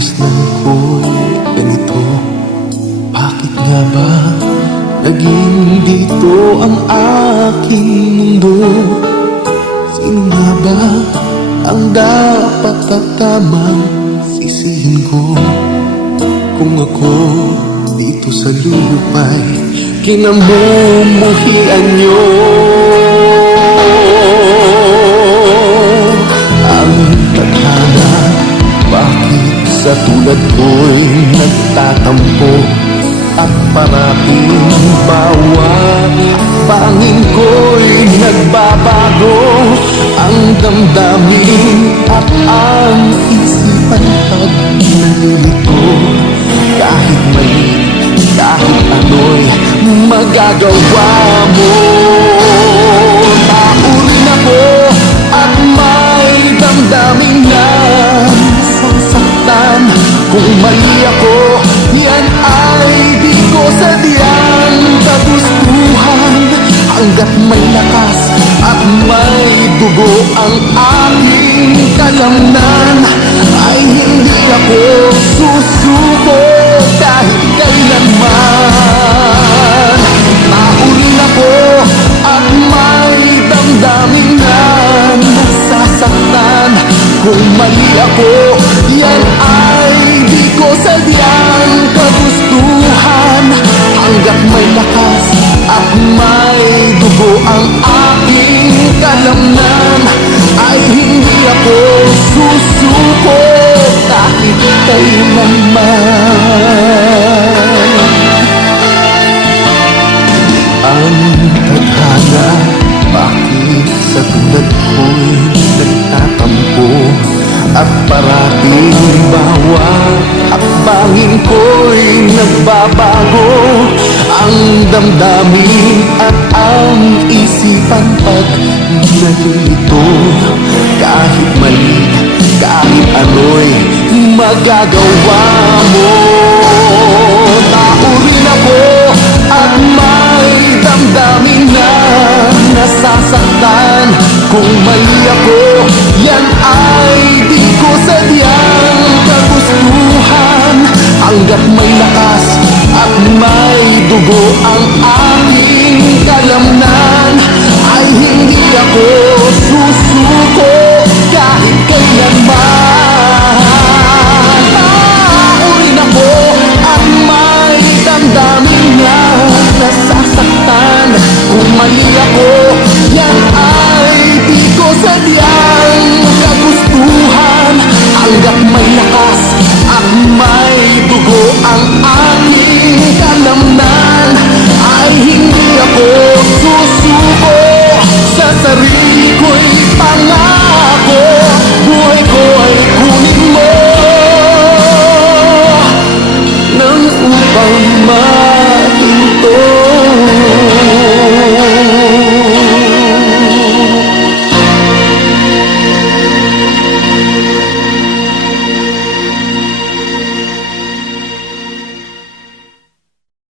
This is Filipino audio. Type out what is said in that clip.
Gisnan ko'y ganito. Bakit nga ba naging dito ang aking mundo? Sino nga ba ang dapat at tamang sisihin ko? Kung ako dito sa lupa'y kinamumuhian nyo. Ang tadhana, bakit sa tulad ko'y nagtatampo? At parating bawat pangin ko'y nagbabago. Ang damdamin at ang isipan pag nalilito. Kahit mali, kahit ano'y magagawa mo. Tao rin ako at may damdamin na sasaktan. Kung mali ako, yan ay di ko sadyang kagustuhan. Hanggat may lakas at may dugo ang aking kalamnan, ay hindi ako susuko kahit kailanman. Tao rin ako at may damdamin na nasasaktan. Kung mali ako, yan ay di ko sadyang kagustuhan. Hanggat may lakas at may dugo ang aking kalamnan, ay hindi ako susuko kahit kailanman. Ang tadhana, bakit sa tulad ko'y nagtatampo? At parating bawat hakbangin ko'y nagbabago. Ang damdamin at ang isipan pag nalilito. Kahit mali, kahit ano'y magagawa mo. Tao rin ako at may damdamin na nasasaktan. Kung mali ako, yan ay di ko sadyang kagustuhan. Hanggat may lakas at may dugo ang